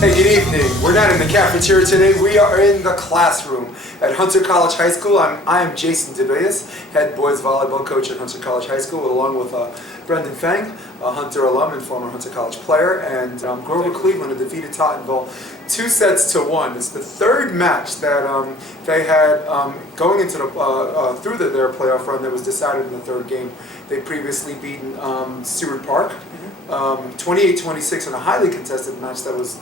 Hey, good evening. We're not in the cafeteria today. We are in the classroom at Hunter College High School. I am Jason DeBeas, head boys volleyball coach at Hunter College High School, along with Brendan Fang, a Hunter alum and former Hunter College player, and Grover Cleveland, who defeated Tottenville 2-1. It's the third match that they had going into through their playoff run that was decided in the third game. They previously beaten Seward Park 28-26 in a highly contested match that was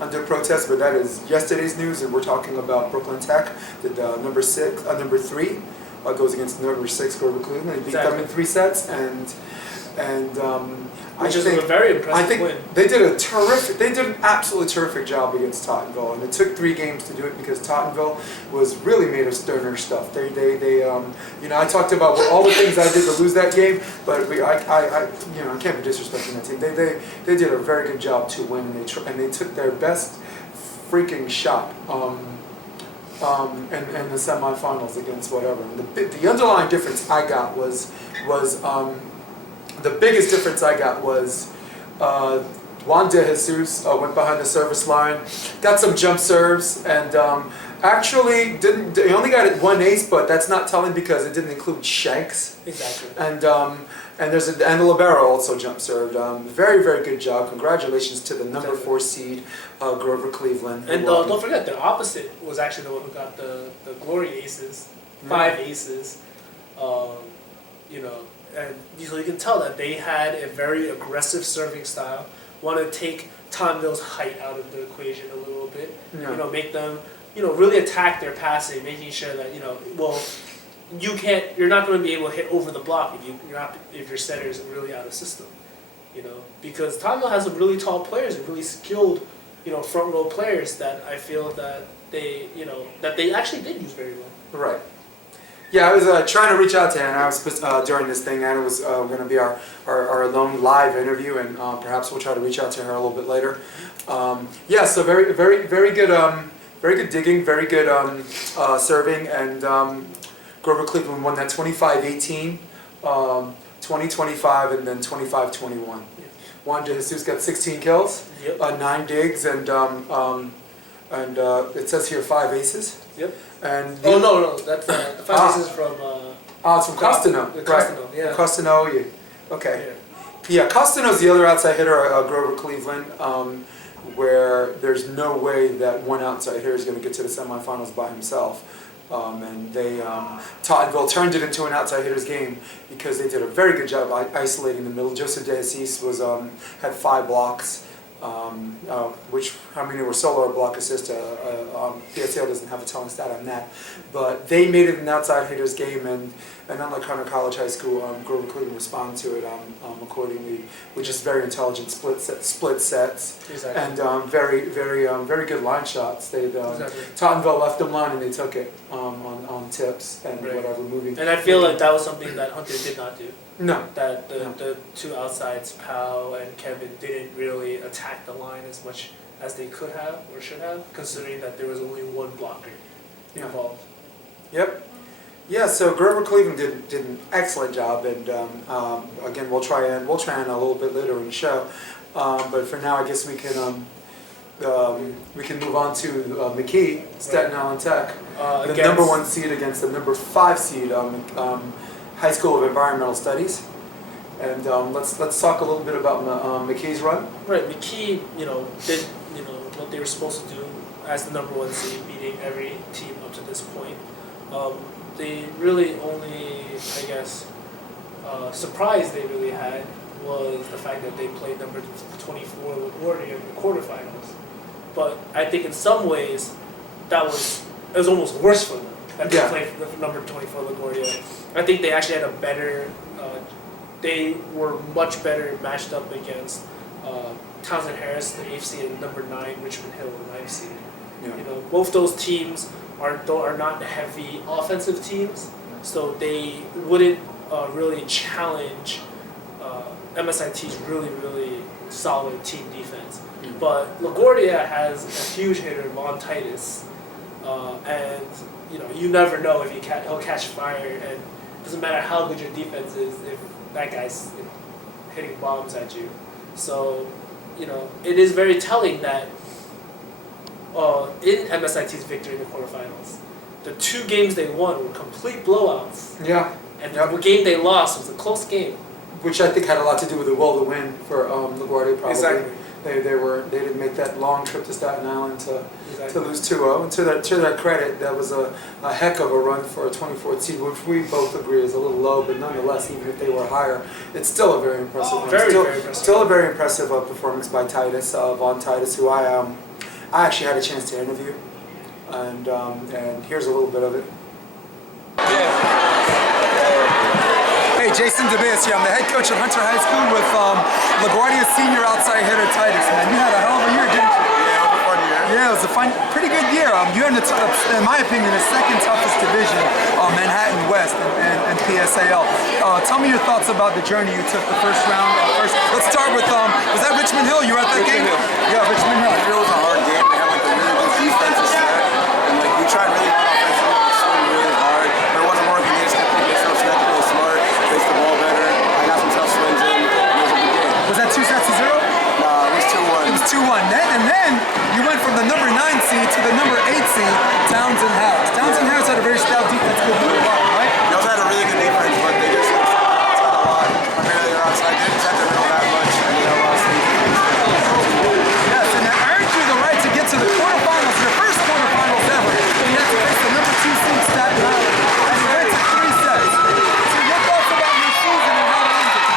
under protest, but that is yesterday's news, and we're talking about Brooklyn Tech, the number 3 goes against number 6 Grover Cleveland. They beat them in 3 sets, and which is a very impressive win. They did an absolutely terrific job against Tottenville, and it took 3 games to do it because Tottenville was really made of sterner stuff. They I talked about all the things I did to lose that game, but I can't be disrespecting that team. They did a very good job to win, and they took their best freaking shot in the semifinals against whatever. And the underlying difference I got was the biggest difference I got was Juan De Jesus went behind the service line, got some jump serves, and actually he only got 1 ace, but that's not telling because it didn't include shanks. Exactly. And the libero also jump served. Very, very good job. Congratulations to the number 4 seed Grover Cleveland. And don't forget, the opposite was actually the one who got the glory aces, 5 aces. And so you can tell that they had a very aggressive serving style. Want to take Tottenville's height out of the equation a little bit. Yeah. Make them really attack their passing, making sure that you're not going to be able to hit over the block if your setter is really out of system. Because Tottenville has some really tall players and really skilled front row players that I feel that they actually did use very well. Right. Yeah, I was trying to reach out to Anna. I was during this thing. Anna was going to be our lone live interview, and perhaps we'll try to reach out to her a little bit later. So very, very, very good, very good digging, very good serving, and Grover Cleveland won that 25-18, 20-25, and then 25-21. Juan De Jesus got 16 kills, 9 digs, and it says here 5 aces. Yep. And no, that's the 5 aces from. It's from Costano. Costano, yeah. Costano, yeah. Okay. Yeah, Costano's the other outside hitter, Grover Cleveland, where there's no way that one outside hitter is going to get to the semifinals by himself. And Tottenville turned it into an outside hitter's game because they did a very good job isolating the middle. Joseph De Jesus had 5 blocks. Which how many were solo or block assist? PSAL doesn't have a telling stat on that, but they made it an outside hitters game, and unlike Hunter College High School, Grover Cleveland responded to it accordingly, which is very intelligent split sets, exactly. And very, very, very good line shots. Tottenville left them line and they took it on tips and whatever moving. And I feel like that was something that Hunter did not do. No. That the 2 outsides, Powell and Kevin, didn't really attack the line as much as they could have or should have, considering that there was only 1 blocker involved. Yep. Yeah. So Grover Cleveland did an excellent job, and again we'll try in a little bit later in the show, but for now I guess we can move on to McKee, Staten Island Tech, the number 1 seed against the number 5 seed. High School of Environmental Studies, and let's talk a little bit about McKee's run. Right, McKee, did what they were supposed to do as the number 1 seed, beating every team up to this point. They really only, I guess, surprise they really had was the fact that they played number 24 LaGuardia in the quarterfinals. But I think in some ways it was almost worse for them that they played for the number 24 LaGuardia. I think they actually had a better, they were much better matched up against Townsend Harris, the 8th seed, and number 9 Richmond Hill, the 9th seed. Yeah. Both those teams are not heavy offensive teams, so they wouldn't really challenge MSIT's really, really solid team defense. Mm-hmm. But LaGuardia has a huge hitter, Von Titus, and you never know if he'll catch fire, and it doesn't matter how good your defense is if that guy's hitting bombs at you. So, it is very telling that in MSIT's victory in the quarterfinals. The 2 games they won were complete blowouts. Yeah. And the game they lost was a close game. Which I think had a lot to do with the will to win for LaGuardia probably. Exactly. They didn't make that long trip to Staten Island to lose 2-0. And to their credit, that was a heck of a run for a 24th seed, which we both agree is a little low, but nonetheless, even if they were higher, it's still a very impressive run. Very impressive. Still a very impressive performance by Titus, Von Titus, who I actually had a chance to interview, and here's a little bit of it. Hey, Jason DeBeas here. I'm the head coach at Hunter High School with LaGuardia senior outside hitter Titus. Man, you had a hell of a year, didn't you? Yeah, it was a fun year. Yeah, it was a pretty good year. You're in in my opinion, the second toughest division, Manhattan West and PSAL. Tell me your thoughts about the journey you took the first round. Let's start with was that Richmond Hill? You were at that game? Hill. Yeah, Richmond Hill. It was a hard game. They had like a really good defensive set, and like we tried really hard offensively, like swing really hard, but it wasn't working. They just kept picking themselves up, really smart, faced the ball better. I got some tough swings in, and it was a good game. Was that 2 sets to 0? Nah, it was 2-1. It was 2-1. Then you went from the number 9 seed to the number 8 seed, Townsend Harris. Townsend Harris had a very stout defense, right? They also had a really good defense, but they just like outside a lot. Primarily they're outside. They didn't set the middle that much, and they had a lot of speed. Yes, and that earned you the right to get to the quarterfinals, your first quarterfinals ever. And you had to face the number 2 seed Staten Island, and you went to 3 sets. So your thoughts about your season and how it ended?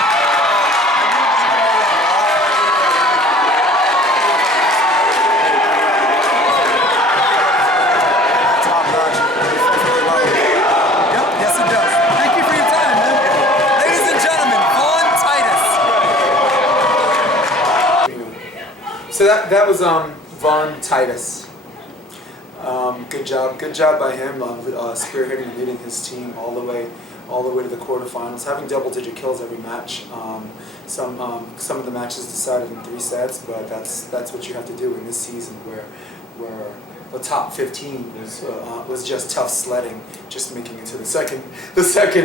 Top notch. Defense really well. Yep, yes it does. Thank you for your time, man. Ladies and gentlemen, Von Titus. So that was Von Titus. Good job by him, spearheading and leading his team all the way to the quarterfinals, having double-digit kills every match. Some of the matches decided in 3 sets, but that's what you have to do in this season, where the top 15 was just tough sledding, just making it to the second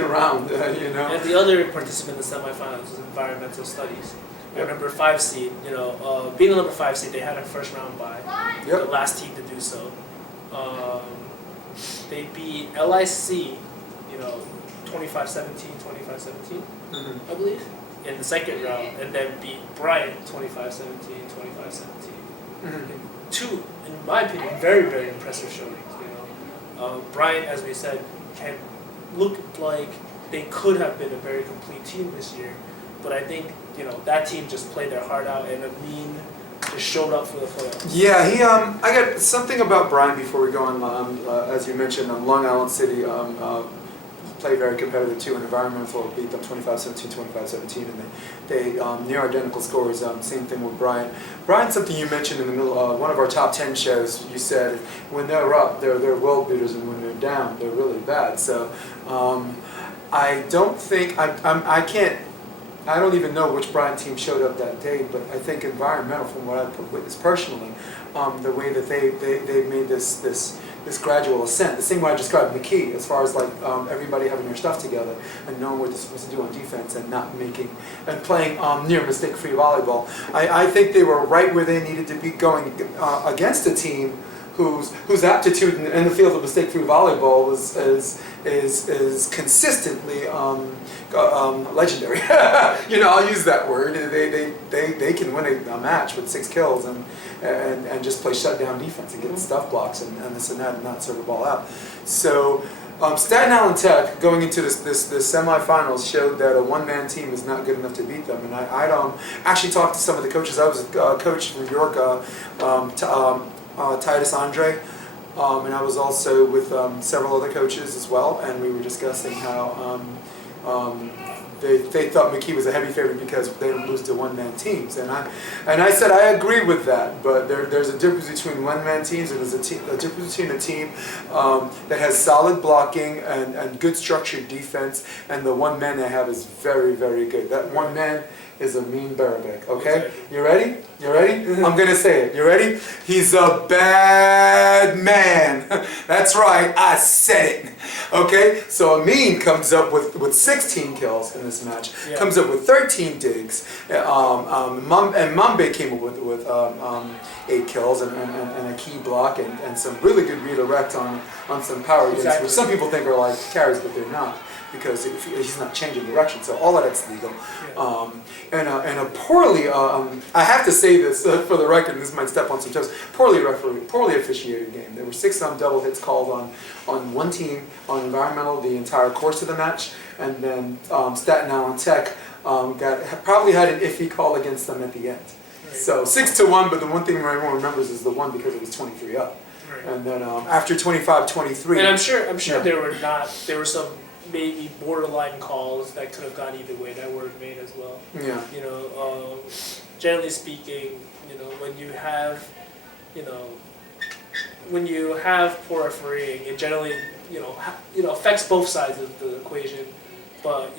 round. You know. And the other participant in the semifinals was environmental studies. Our number 5 seed, being the number 5 seed, they had a first round bye. Yep. The last team to do so. They beat LIC, 25-17, 25-17, I believe, in the second round, and then beat Bryant 25-17, 25-17. Two, in my opinion, very, very impressive showings. Bryant, as we said, looked like they could have been a very complete team this year, but I think that team just played their heart out, and Amin just showed up for the playoffs. Yeah, I got something about Brian before we go on. As you mentioned, Long Island City played very competitive too, and Environmental beat them 25-17, 25-17, and they near identical scores. Same thing with Brian. Brian, something you mentioned in the middle of one of our top 10 shows. You said when they're up, they're world beaters, and when they're down, they're really bad. So I don't think I don't even know which Bryant team showed up that day, but I think Environmental, from what I've witnessed personally, the way that they made this gradual ascent, the same way I described McKee, as far as like everybody having their stuff together and knowing what they're supposed to do on defense and not playing near mistake-free volleyball. I think they were right where they needed to be, going against a team whose aptitude in the field of mistake-free volleyball is consistently legendary. I'll use that word. They can win a match with 6 kills and just play shutdown defense and get stuff blocks and this and that and not serve the ball out. So Staten Island Tech going into this semifinals showed that a one-man team is not good enough to beat them. And I actually talked to some of the coaches. I was a coach from New York, Titus Andre, and I was also with several other coaches as well, and we were discussing how they thought McKee was a heavy favorite because they don't lose to one-man teams, and I said I agree with that, but there's a difference between one-man teams and there's a difference between a team that has solid blocking and good structured defense, and the one man they have is very, very good. That one man is Amin Barabek, okay? You ready? You ready? I'm gonna say it. You ready? He's a bad man. That's right, I said it. Okay? So Amin comes up with 16 kills in the this match. Yeah. Comes up with 13 digs. And Mambe came up with 8 kills and a key block and some really good redirect on some power digs, Exactly. which some people think are like carries, but they're not, because he's not changing direction. So all of that's legal. Yeah. And a poorly, I have to say this for the record, this might step on some toes, poorly officiated game. There were 6 double hits called on one team on environmental the entire course of the match, and then Staten Island Tech probably had an iffy call against them at the end. Right. So 6-1, but the one thing everyone remembers is the one because it was 23 up. Right. And then after 25-23. And I'm sure Yeah. there were some maybe borderline calls that could have gone either way that were made as well. Yeah. You know, generally speaking, you know, when you have poor refereeing, it generally, affects both sides of the equation. But,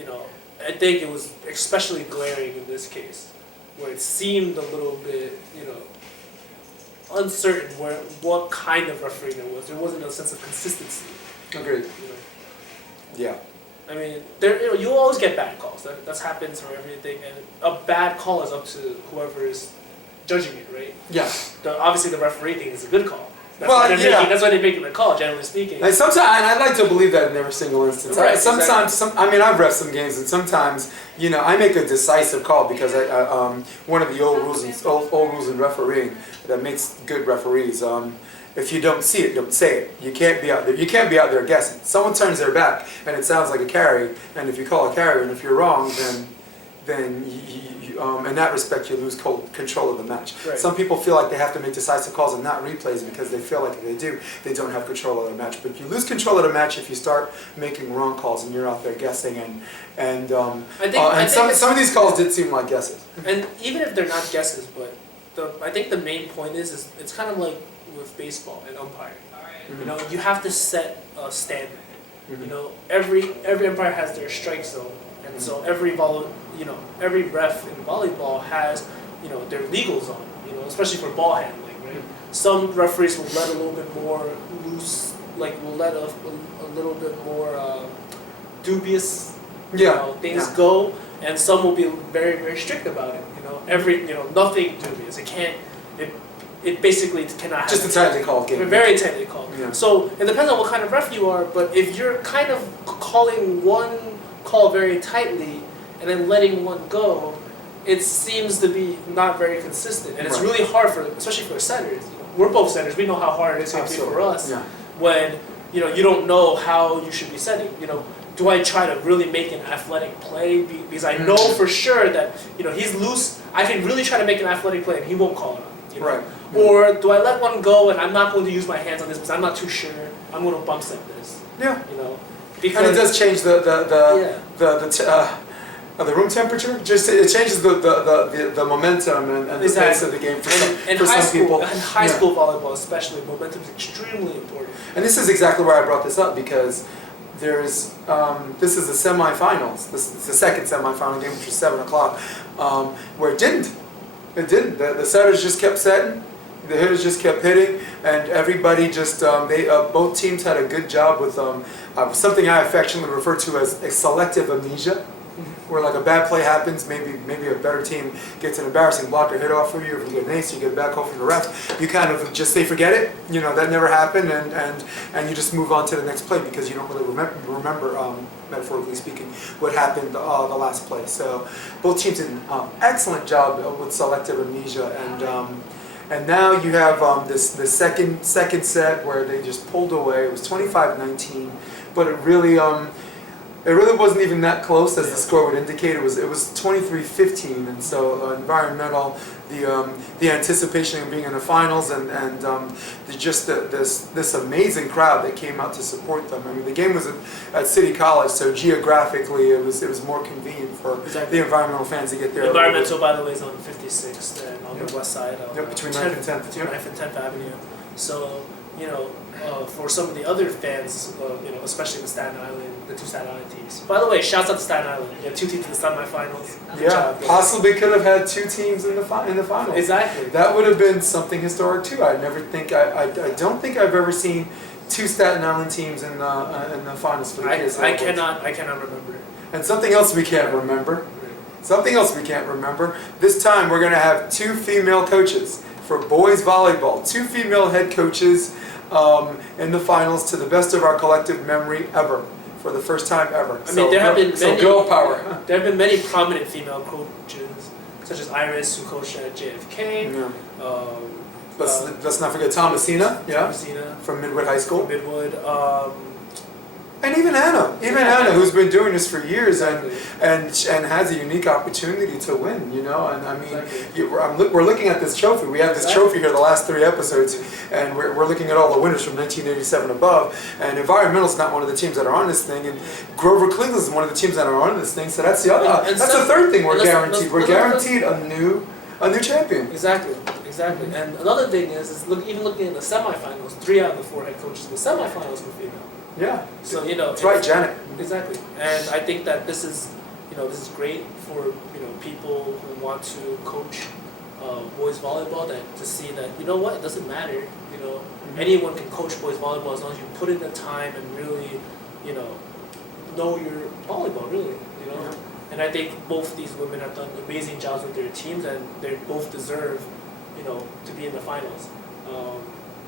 I think it was especially glaring in this case, where it seemed a little bit, uncertain what kind of refereeing there was. There wasn't a sense of consistency. Agreed. Yeah. I mean, you always get bad calls. That's happens for everything, and a bad call is up to whoever is judging it, right? Yeah. Obviously, the referee thinks it's a good call. That's Well, why they're yeah. that's why they're making the call, generally speaking. And sometimes, and I'd like to believe that in every single instance. Right, Sometimes, I've ref some games, and sometimes, I make a decisive call because one of the old rules in refereeing that makes good referees. If you don't see it, don't say it. You can't be out there. You can't be out there guessing. Someone turns their back, and it sounds like a carry. And if you call a carry, and if you're wrong, then in that respect, you lose control of the match. Right. Some people feel like they have to make decisive calls and not replays because they feel like if they do, they don't have control of the match. But you lose control of the match if you start making wrong calls and you're out there guessing. And some of these calls did seem like guesses. And even if they're not guesses, but I think the main point is it's kind of like with baseball and umpiring. Mm-hmm. You have to set a standard. Mm-hmm. Every umpire has their strike zone, and so every ref in volleyball has their legal zone. Especially for ball handling, right? Some referees will let a little bit more loose, like will let a little bit more dubious things go, and some will be very, very strict about it. Nothing dubious. It basically cannot happen. Just a tightly called game. Very tightly called. Yeah. So it depends on what kind of ref you are, but if you're kind of calling one call very tightly and then letting one go, it seems to be not very consistent. And it's Right. really hard especially for setters. We're both setters. We know how hard it is going to be for us when you don't know how you should be setting. Do I try to really make an athletic play because I know for sure that he's loose? I can really try to make an athletic play and he won't call it on. Right. Or do I let one go and I'm not going to use my hands on this because I'm not too sure. I'm going to bump set this. Yeah. Because And it does change the room temperature. Just it changes the momentum and the pace of the game for some people. And high school volleyball especially, momentum is extremely important. And this is exactly why I brought this up, because this is the semifinals. This is the second semifinal game, which was 7 o'clock, where it didn't. The setters just kept setting. The hitters just kept hitting, and everybody just, both teams had a good job with something I affectionately refer to as a selective amnesia, where like a bad play happens, maybe a better team gets an embarrassing block or hit off for you, or if you get an ace, you get a back home from the ref, you kind of just say forget it, that never happened, and you just move on to the next play because you don't really remember metaphorically speaking, what happened the last play. So both teams did an excellent job with selective amnesia, and now you have the second set where they just pulled away. It was 25-19, but it really wasn't even that close as the score would indicate. It was 23-15, and so environmental, the anticipation of being in the finals, and this amazing crowd that came out to support them. I mean, the game was at City College, so geographically it was more convenient for the environmental fans to get there. Environmental, by the way, is on 56th and on the west side of between 9th and 10th. Between 9th and 10th Avenue. So for some of the other fans, especially the two Staten Island teams. By the way, shouts out to Staten Island. You have 2 teams in the semi-finals. Possibly could have had 2 teams in the finals. Exactly. That would have been something historic too. I don't think I've ever seen 2 Staten Island teams in the finals for the PSAL. I cannot remember. And something else we can't remember. Something else we can't remember. This time we're going to have 2 female coaches for boys volleyball. 2 female head coaches in the finals to the best of our collective memory ever. For the first time ever. I mean, there have been many, girl power. There have been many prominent female coaches, such as Iris, who coached at JFK. Yeah. Let's not forget Thomasina, Thomasina from Midwood High School. Midwood. And even Anna, who's been doing this for years Exactly. and has a unique opportunity to win, you know. And I mean, Exactly. we're looking at this trophy. We have this trophy here the last 3 episodes, and we're looking at all the winners from 1987 above. And Environmental's not one of the teams that are on this thing, and Grover Cleveland is one of the teams that are on this thing. So that's the other. That's the third thing we're guaranteed. We're guaranteed a new champion. Exactly. And another thing is even looking at the semifinals, 3 out of the 4 head coaches in the semifinals were female. Yeah. So you know, that's right, Janet. Exactly, and I think that this is great for people who want to coach boys volleyball, that to see that it doesn't matter. Anyone can coach boys volleyball as long as you put in the time and really know your volleyball really. Yeah. And I think both these women have done amazing jobs with their teams, and they both deserve to be in the finals.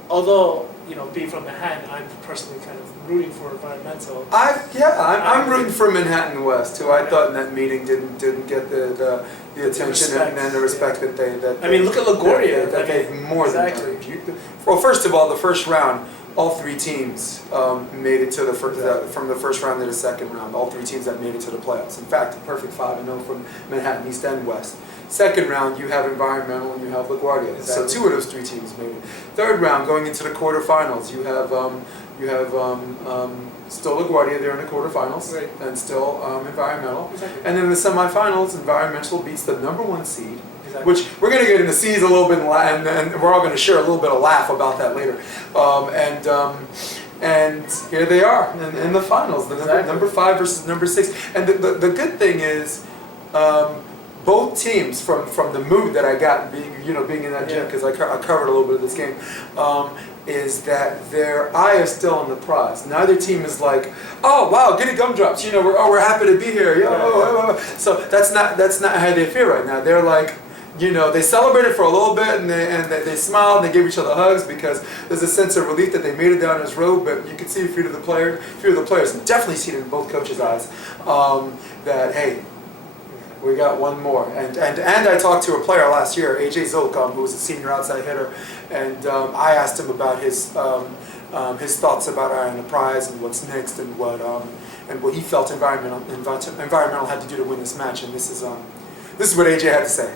Although, being from Manhattan, I'm personally kind of rooting for Environmental. I'm rooting for Manhattan West, who I thought in that meeting didn't get the attention and the respect that they. I mean, look at LaGuardia. That they've more exactly. than. Well, first of all, the first round, all 3 teams made it to the first from the first round to the second round. All 3 teams that made it to the playoffs. In fact, a perfect 5-0 from Manhattan East and West. Second round, you have Environmental and you have LaGuardia. Exactly. So 2 of those 3 teams made it. Third round, going into the quarterfinals, you have still LaGuardia there in the quarterfinals, right. and still Environmental. Exactly. And then in the semifinals, Environmental beats the #1 seed, exactly. which we're going to get into seeds a little bit, and we're all going to share a little bit of laugh about that later. And here they are in the finals, the exactly. number 5 versus number 6. And the good thing is, both teams, from the mood that I got being in that gym, because I covered a little bit of this game, is that their eye is still on the prize. Neither team is like, oh wow, get it gumdrops, we're happy to be here. So that's not how they feel right now. They're like, they celebrated for a little bit, and they smiled, and they gave each other hugs, because there's a sense of relief that they made it down this road. But you can see a few of the players, and definitely see it in both coaches' eyes, that hey, we got one more. And I talked to a player last year, AJ Zolk, who was a senior outside hitter, and I asked him about his thoughts about eyeing the prize and what's next, and what he felt environmental had to do to win this match. And this is what AJ had to say.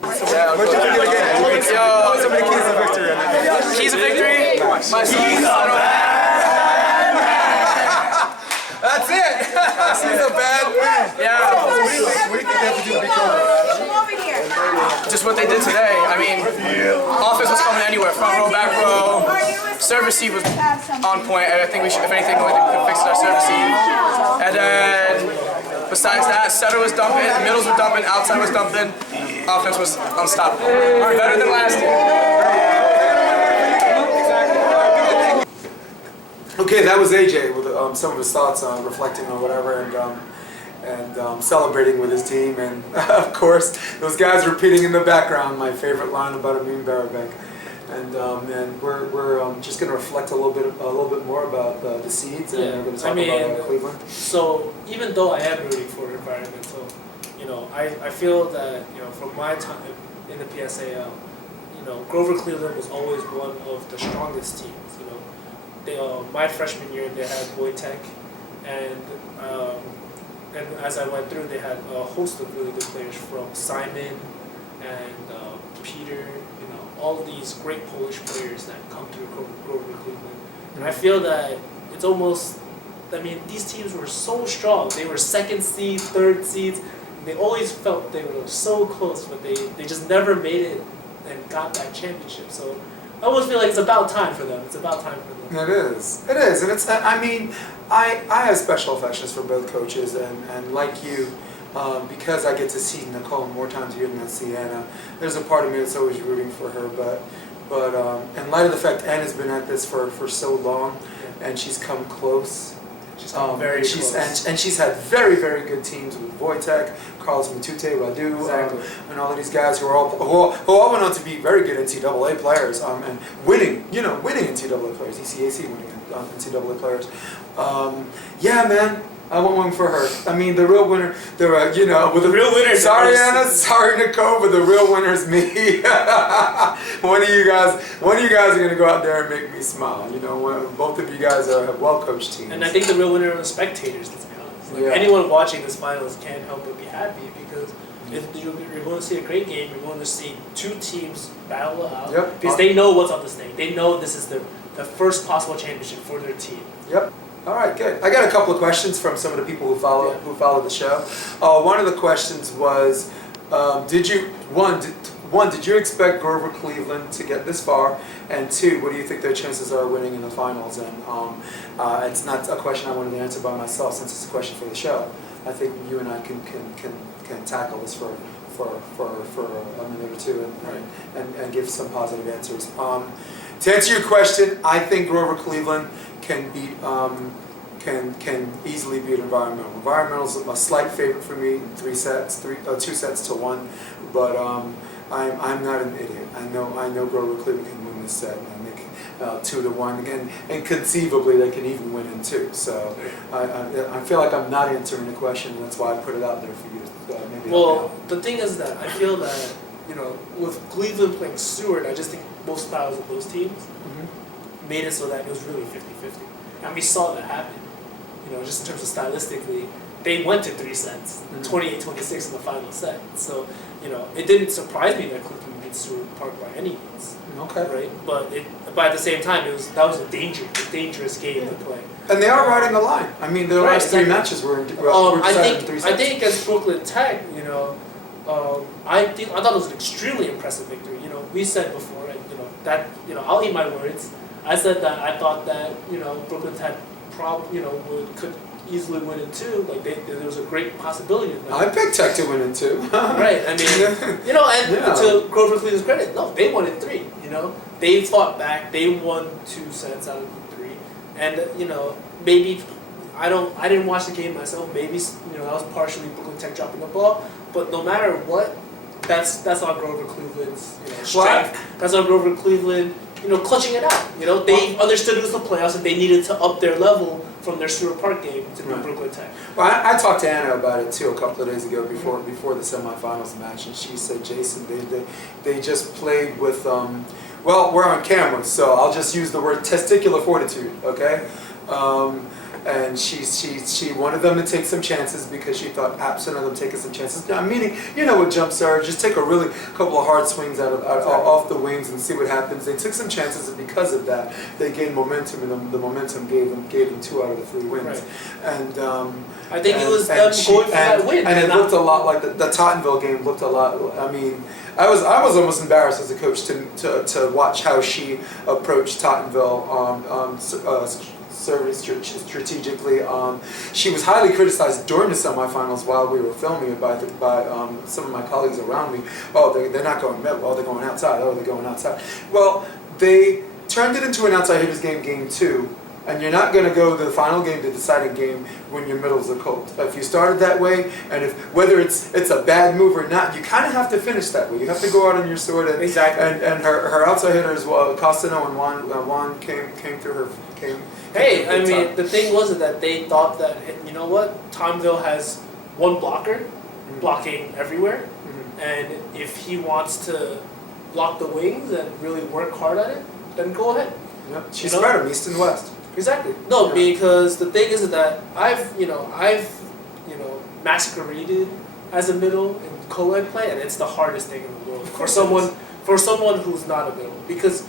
Yeah, what did you do again? So many keys of victory. Keys of victory? My son. That's it. This is a bad win. Yeah. What do you think they have to do to beat Kobe? Just what they did today. I mean, offense was coming anywhere. Front row, back row. Service seed was on point, and I think we should, if anything, we could fix our service seed. And then, besides that, setter was dumping, middles were dumping, outside was dumping. Offense was unstoppable. Better than last year. Okay, that was AJ with some of his thoughts on reflecting on whatever, and celebrating with his team, and of course those guys repeating in the background my favorite line about Amin Barabek. And we're just going to reflect a little bit more about the seeds, and we're going to talk about Cleveland. So even though I am rooting for Environmental, I feel that from my time in the PSAL, Grover Cleveland was always one of the strongest teams. My freshman year they had Wojtek, and as I went through, they had a host of really good players, from Simon and Peter. All these great Polish players that come through Grover Cleveland. And I feel that it's almost, these teams were so strong. They were second seeds, third seeds. And they always felt they were so close, but they just never made it and got that championship. So I almost feel like it's about time for them. It's about time for them. It is, and it's. I have special affections for both coaches, and like you, because I get to see Nicole more times a year than I see Anna, there's a part of me that's always rooting for her. But in light of the fact Anna's been at this for so long, and she's come close, She's very close. And she's had very, very good teams with Wojtek, Carlos Matute, Radu, Exactly. and all of these guys who all went on to be very good NCAA players, and winning NCAA players, ECAC winning NCAA players. Yeah, man. I want one for her. I mean, the real winner, with the real winner. Sorry, Anna. Sorry, Nicole, but the real winner's me. One of you guys are gonna go out there and make me smile. Both of you guys are well-coached teams. And I think the real winner are the spectators. Let's be honest. Like, Yeah. anyone watching this finals can't help but be happy because if you're going to see a great game, you're going to see two teams battle it out. Yep. Because they know what's on the stake. They know this is the first possible championship for their team. Yep. All right, good. I got a couple of questions from some of the people who follow the show. One of the questions was, did you expect Grover Cleveland to get this far? And two, what do you think their chances are winning in the finals? And it's not a question I wanted to answer by myself since it's a question for the show. I think you and I can tackle this for a minute or two and give some positive answers. To answer your question, I think Grover Cleveland can beat can easily beat Environmental. Environmental's a slight favorite for me, 2 sets to 1, but I'm not an idiot. I know Grover Cleveland can win this set and make 2 to 1 again, and conceivably they can even win in 2. So I feel like I'm not answering the question, and that's why I put it out there for you. Maybe well, the thing is that I feel that with Cleveland playing Stewart, I just think both styles of those teams made it so that it was really 50-50. And we saw that happen. Just in terms of stylistically, they went to 3 sets, 28-26 in the final set. So, it didn't surprise me that Cleveland beat Stewart Park by any means. Okay. Right? But at the same time, that was a dangerous game to play. And they are riding the line. I mean, their last 3 matches were decided in 3 sets. I think against Brooklyn Tech, I thought it was an extremely impressive victory. We said before, that I'll eat my words. I said that I thought that Brooklyn Tech could easily win in 2. Like there was a great possibility of that. I picked Tech to win in 2. Right. I mean, and to Grover Cleveland's credit, no, they won in 3. They fought back. They won 2 sets out of the 3, and maybe I didn't watch the game myself. Maybe that was partially Brooklyn Tech dropping the ball, but no matter what, that's on Grover Cleveland's strength. That's on Grover Cleveland. Clutching it out. They understood it was the playoffs and they needed to up their level from their Stewart Park game to beat Brooklyn Tech. Well, I talked to Anna about it too a couple of days ago before the semifinals match, and she said, Jason, they just played with well, we're on camera, so I'll just use the word testicular fortitude, okay? And she wanted them to take some chances because she thought absent of them taking some chances. Now, meaning, with jump serve, just take a couple of hard swings off the wings and see what happens. They took some chances, and because of that, they gained momentum, and the momentum gave them 2 out of the 3 wins. Right. And I think it was them going for that win. And it looked a lot like the Tottenville game looked a lot. I mean, I was almost embarrassed as a coach to watch how she approached Tottenville. Serving strategically. She was highly criticized during the semifinals while we were filming it by some of my colleagues around me. Oh, they're not going middle. Oh, they're going outside. Oh, they're going outside. Well, they turned it into an outside hitters game 2, and you're not going to go to the final game, the deciding game, when your middles are cold. If you started that way, and whether it's a bad move or not, you kind of have to finish that way. You have to go out on your sword. And, exactly. And her outside hitters, well, Costano and Juan came through her. Hey, I mean, the thing was that they thought that, Tomville has one blocker blocking everywhere, and if he wants to block the wings and really work hard at it, then go ahead. Yep. She's spread them east and west. Exactly. No, because the thing is that I've masqueraded as a middle in co-ed play, and it's the hardest thing in the world for someone who's not a middle, because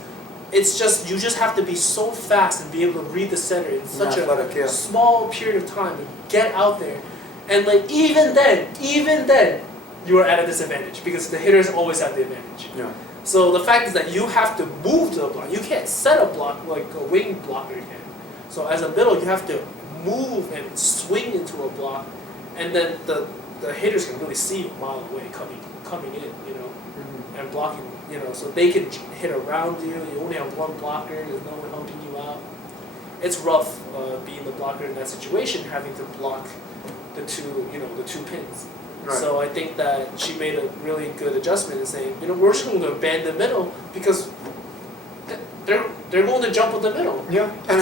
it's you just have to be so fast and be able to read the center in such a small period of time and get out there. And even then, you are at a disadvantage because the hitters always have the advantage. Yeah. So the fact is that you have to move to a block. You can't set a block like a wing blocker can. So as a middle, you have to move and swing into a block, and then the hitters can really see a mile away coming in, and blocking. So they can hit around you. You only have one blocker. There's no one helping you out. it's rough being the blocker in that situation, having to block the two pins. Right. So I think that she made a really good adjustment in saying, we're just going to abandon the middle because they're going to jump with the middle. Yeah, and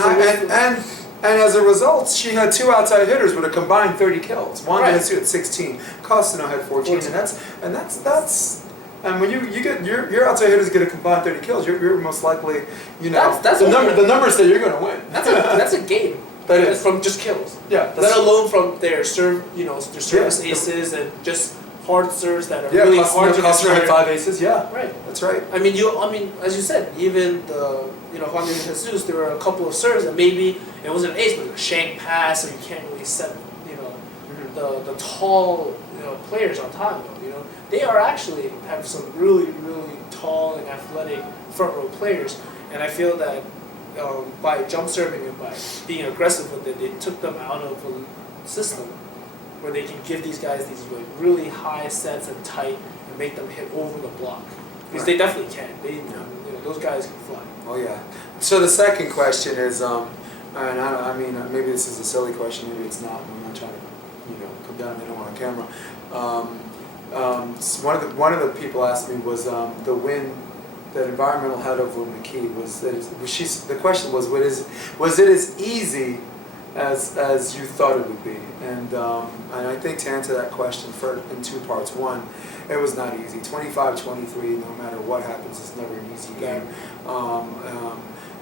as a result, she had 2 outside hitters with a combined 30 kills. Wanda had 16, Costino had 14, and that's when you get your outside hitters get a combined 30 kills, you're most likely That's the numbers say you're going to win. That's a game. That is from just kills. Yeah. Let alone from their their service aces and just hard serves that are really hard to Costino had destroy. 5 aces. Yeah. Right. That's right. I mean, as you said, even the Juan de Jesus, there were a couple of serves that maybe it wasn't an ace, but it was a shank pass, so you can't really set the tall players on top of them. They are actually have some really tall and athletic front row players, and I feel that by jump serving and by being aggressive with it, they took them out of a system where they can give these guys these really high sets and tight and make them hit over the block. Because they definitely can. Those guys can fly. Oh yeah. So the second question is, and I mean, maybe this is a silly question, maybe it's not. I'm not trying to, come down and they don't want on camera. One of the people asked me was the win that Environmental had over McKee the question was it as easy as you thought it would be, and I think to answer that question in 2 parts. One, it was not easy. 25-23, no matter what happens, it's never an easy game.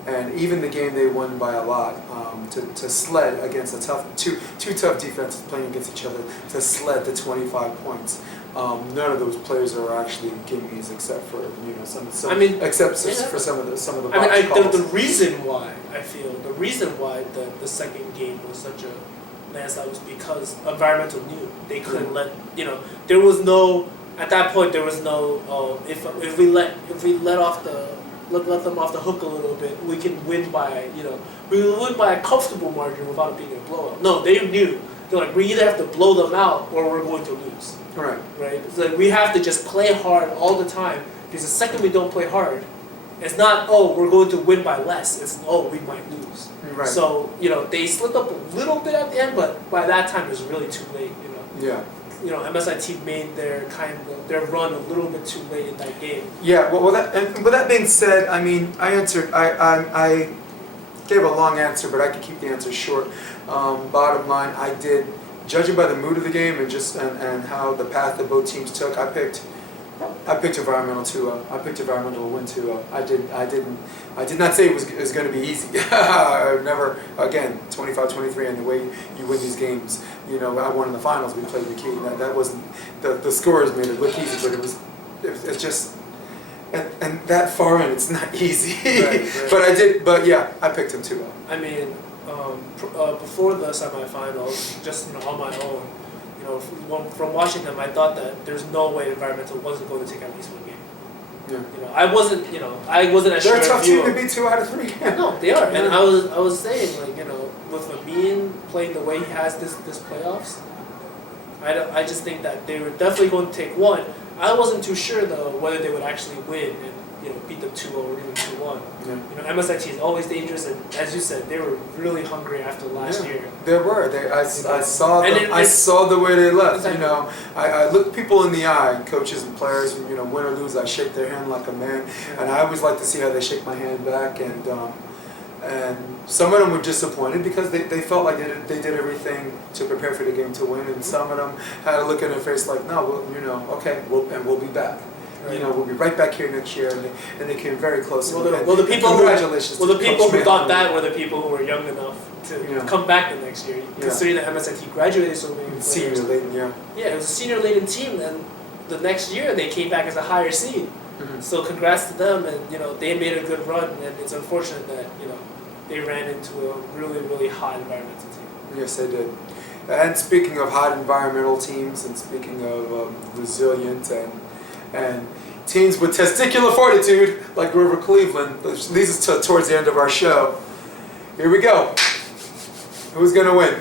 And even the game they won by a lot, to sled against two tough defenses playing against each other, to sled to 25 points. None of those players are actually gimmies except for for some of the box calls. The reason why the second game was such a landslide was because Environmental knew they couldn't let there was no at that point there was no if we let them off the hook a little bit, we can win by we will win by a comfortable margin without it being a blowout. No, they knew. They're like, we either have to blow them out or we're going to lose. Right. Right. It's like we have to just play hard all the time, because the second we don't play hard, it's not we're going to win by less. It's we might lose. Right. So they slipped up a little bit at the end, but by that time it was really too late. Yeah. MSIT made their run a little bit too late in that game. Yeah. Well, with that being said, I mean, I answered. I gave a long answer, but I could keep the answer short. Bottom line, I did, judging by the mood of the game and how the path that both teams took, I picked Environmental to I picked Environmental to win 2-0. I did not say it was going to be easy. I never, again, 25-23, and the way you win these games. I won in the finals. We played McKee. That wasn't the scores made it look easy, but it's just. And that far in, it's not easy. Right. But yeah, I picked him 2-0. I mean, before the semifinals, just on my own, from watching them, I thought that there's no way Environmental wasn't going to take at least one game. Yeah. I wasn't as sure. They're a tough team to beat 2 out of 3. No, they are, and I was saying with Amin playing the way he has this playoffs, I just think that they were definitely going to take one. I wasn't too sure though whether they would actually win and beat them 2-0 or even 2-1. Yeah. MSIT is always dangerous, and as you said, they were really hungry after last year. They were. I saw them. I saw the way they left. Exactly. I look people in the eye, coaches and players. Win or lose, I shake their hand like a man, and I always like to see how they shake my hand back. And some of them were disappointed because they felt like they did everything to prepare for the game to win, and some of them had a look in their face like, no, okay, we'll be back. Right. We'll be right back here next year, and they came very close. Congratulations. The people who thought that were the people who were young enough to come back the next year. Considering that MSIT graduated so many players. Senior laden, yeah. Yeah, it was a senior laden team, and the next year they came back as a higher seed. Mm-hmm. So congrats to them, and they made a good run. And it's unfortunate that they ran into a really hot Environmental team. Yes, they did. And speaking of hot environmental teams, and speaking of resilient and teams with testicular fortitude, like River Cleveland, which leads us towards the end of our show. Here we go. Who's going to win?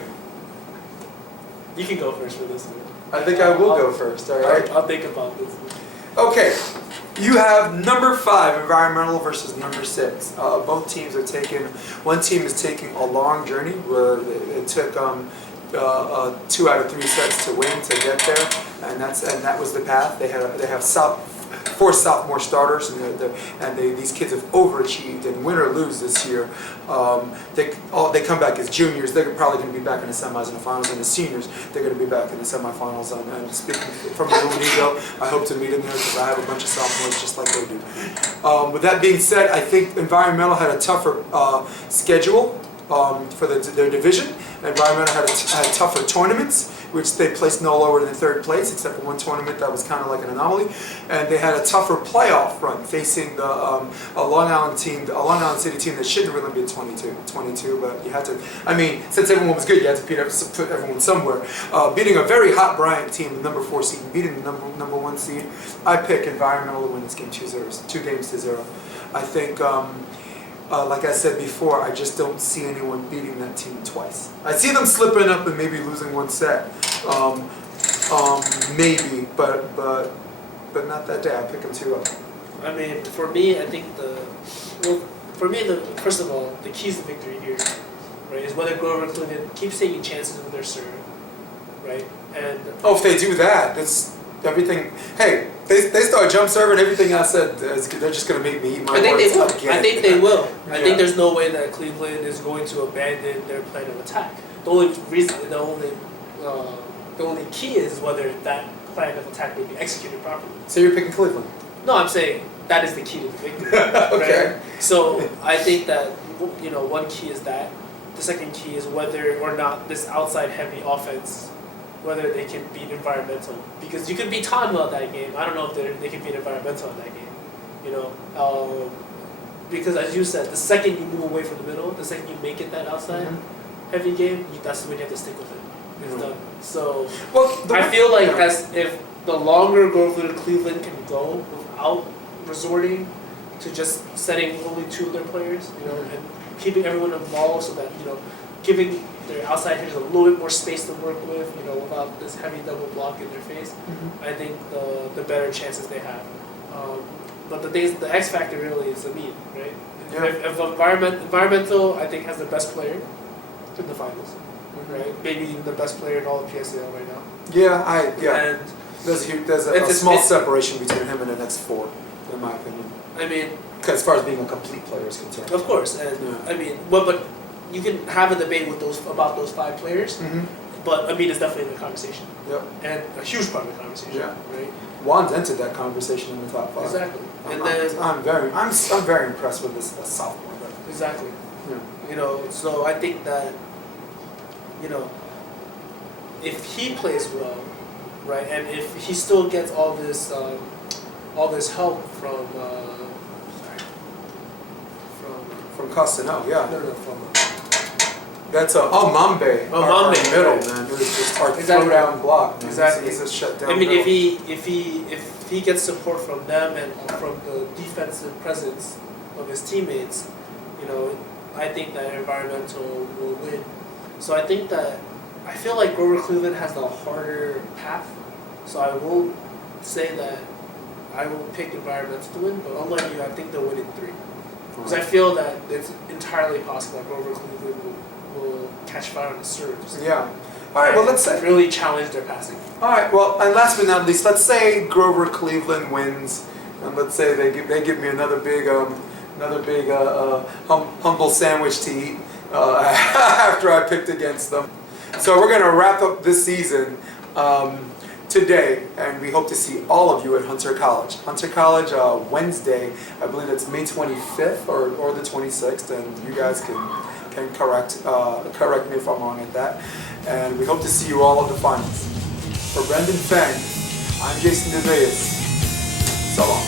You can go first for this one. I think I will go first, all right? I'll think about this. Okay, you have number 5 environmental versus number 6. Both teams are taking. One team is taking a long journey where it took 2 out of 3 sets to win to get there, and that was the path. They have 4 sophomore starters, and these kids have overachieved. And win or lose this year, they come back as juniors. They're probably going to be back in the semis and the finals. And the seniors, they're going to be back in the semifinals. And speaking from my own ego, I hope to meet them there because I have a bunch of sophomores just like they do. With that being said, I think environmental had a tougher schedule for their division. Environmental had tougher tournaments, which they placed no lower than 3rd place, except for one tournament that was kind of like an anomaly. And they had a tougher playoff run facing a Long Island City team that shouldn't really be 22, but you had to. I mean, since everyone was good, you had to put everyone somewhere. Beating a very hot Bryant team, the number 4 seed, beating the number 1 seed. I pick environmental to win this game 2 games to 0. I think. Like I said before, I just don't see anyone beating that team twice. I see them slipping up and maybe losing 1 set, maybe, but not that day. I pick them 2-0. I mean, for me, I think first of all, the keys to victory here, right, is whether Grover Cleveland keeps taking chances with their serve, right, and if they do that, that's everything. Hey, they start jump serving. Everything I said, they're just gonna make me eat my words. I think they will. I think they will. Yeah. I think there's no way that Cleveland is going to abandon their plan of attack. The only key is whether that plan of attack will be executed properly. So you're picking Cleveland? No, I'm saying that is the key to the victory. Okay. Right? So I think that one key is that. The second key is whether or not this outside heavy offense, whether they can beat environmental. Because you could beat Tonwell that game. I don't know if they can beat environmental in that game. Because as you said, the second you move away from the middle, the second you make it that outside heavy game, that's when you have to stick with it. It's done. So I feel like as if the longer Cleveland can go without resorting to just setting only 2 of their players, and keeping everyone involved so that, giving their outside hitters a little bit more space to work with, without this heavy double block in their face, I think the better chances they have. But the X factor really is the mean, right? Yeah. If environmental, I think, has the best player in the finals, right? Maybe the best player in all of PSAL right now. Yeah, And there's a small separation between him and the next 4, in my opinion. I mean, as far as being a complete player is concerned. of course, and I mean, but you can have a debate with about those 5 players. But Amin is definitely in the conversation. Yep. And a huge part of the conversation. Yeah. Right. Juan's entered that conversation in the top 5. Exactly. I'm very impressed with this sophomore. Exactly. Yeah. So I think that, if he plays well, right, and if he still gets all this help from Castanel, yeah. No, from. That's Mambe. Mambe, middle, right. man. It was just our throw-down block, man. Exactly. He's a shutdown. I mean, middle. if he gets support from them and from the defensive presence of his teammates, I think that environmental will win. So I feel like Grover Cleveland has the harder path. So I will say that I will pick environmental to win, but unlike you, I think they'll win in 3. Because I feel that it's entirely possible that Grover Cleveland will catch fire on the serve. Yeah. All right. Well, let's say really challenge their passing. All right. Well, and last but not least, let's say Grover Cleveland wins, and let's say they give me another big humble sandwich to eat after I picked against them. So we're gonna wrap up this season today, and we hope to see all of you at Hunter College. Hunter College, Wednesday, I believe it's May 25th or the 26th, and you guys can correct me if I'm wrong at that. And we hope to see you all at the finals. For Brendan Fang, I'm Jason DeVeas. So long.